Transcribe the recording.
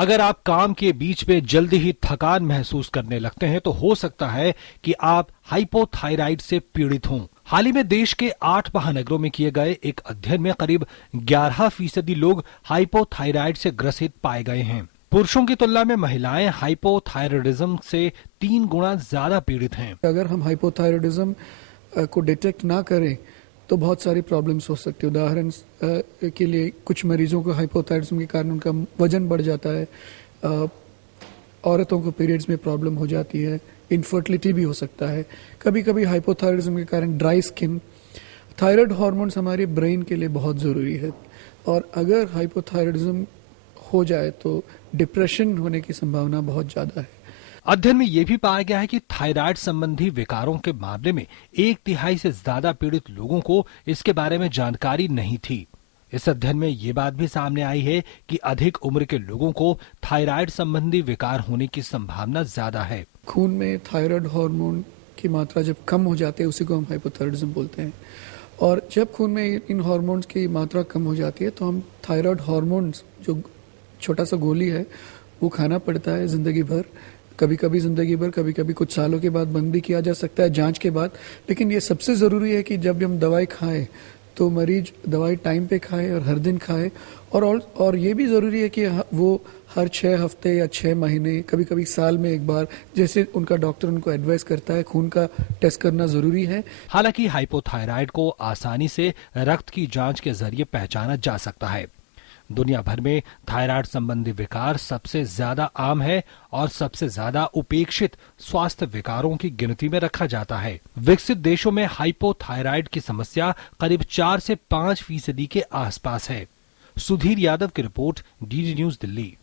अगर आप काम के बीच में जल्दी ही थकान महसूस करने लगते हैं तो हो सकता है कि आप हाइपोथायराइड से पीड़ित हों। हाल ही में देश के 8 महानगरों में किए गए एक अध्ययन में करीब 11% लोग हाइपोथायराइड से ग्रसित पाए गए हैं। पुरुषों की तुलना में महिलाएं हाइपोथायराइडिज्म से 3 गुना ज्यादा पीड़ित हैं। अगर हम हाइपोथायराइडिज्म को डिटेक्ट ना करें तो बहुत सारी प्रॉब्लम्स हो सकती है। उदाहरण के लिए कुछ मरीजों को हाइपोथायराइडिज्म के कारण उनका वजन बढ़ जाता है, औरतों को पीरियड्स में प्रॉब्लम हो जाती है, इनफर्टिलिटी भी हो सकता है। कभी कभी हाइपोथायराइडिज्म के कारण ड्राई स्किन। थायराइड हार्मोन्स हमारे ब्रेन के लिए बहुत ज़रूरी है और अगर हाइपोथायराइडिज्म हो जाए तो डिप्रेशन होने की संभावना बहुत ज़्यादा है। अध्ययन में यह भी पाया गया है कि थायराइड संबंधी विकारों के मामले में 1/3 से ज्यादा पीड़ित लोगों को इसके बारे में जानकारी नहीं थी। इस अध्ययन में ये बात भी सामने आई है कि अधिक उम्र के लोगों को थायराइड संबंधी विकार होने की संभावना ज्यादा है। खून में थायराइड हार्मोन की मात्रा जब कम हो जाती है उसी को हम हाइपोथायराइडिज्म बोलते हैं। और जब खून में इन हार्मोन्स की मात्रा कम हो जाती है तो हम थायराइड हार्मोन्स जो छोटा सा गोली है वो खाना पड़ता है जिंदगी भर। कभी कभी जिंदगी भर, कभी कभी कुछ सालों के बाद बंद भी किया जा सकता है जांच के बाद। लेकिन ये सबसे ज़रूरी है कि जब हम दवाई खाएं तो मरीज दवाई टाइम पे खाए और हर दिन खाए। और ये भी ज़रूरी है कि वो हर 6 हफ्ते या 6 महीने, कभी कभी साल में एक बार, जैसे उनका डॉक्टर उनको एडवाइस करता है, खून का टेस्ट करना ज़रूरी है। हालांकि हाइपोथायराइड को आसानी से रक्त की जांच के जरिए पहचाना जा सकता है। दुनिया भर में थायराइड संबंधी विकार सबसे ज्यादा आम है और सबसे ज्यादा उपेक्षित स्वास्थ्य विकारों की गिनती में रखा जाता है। विकसित देशों में हाइपोथायराइड की समस्या करीब 4 से 5% के आसपास है। सुधीर यादव की रिपोर्ट, डीडी न्यूज दिल्ली।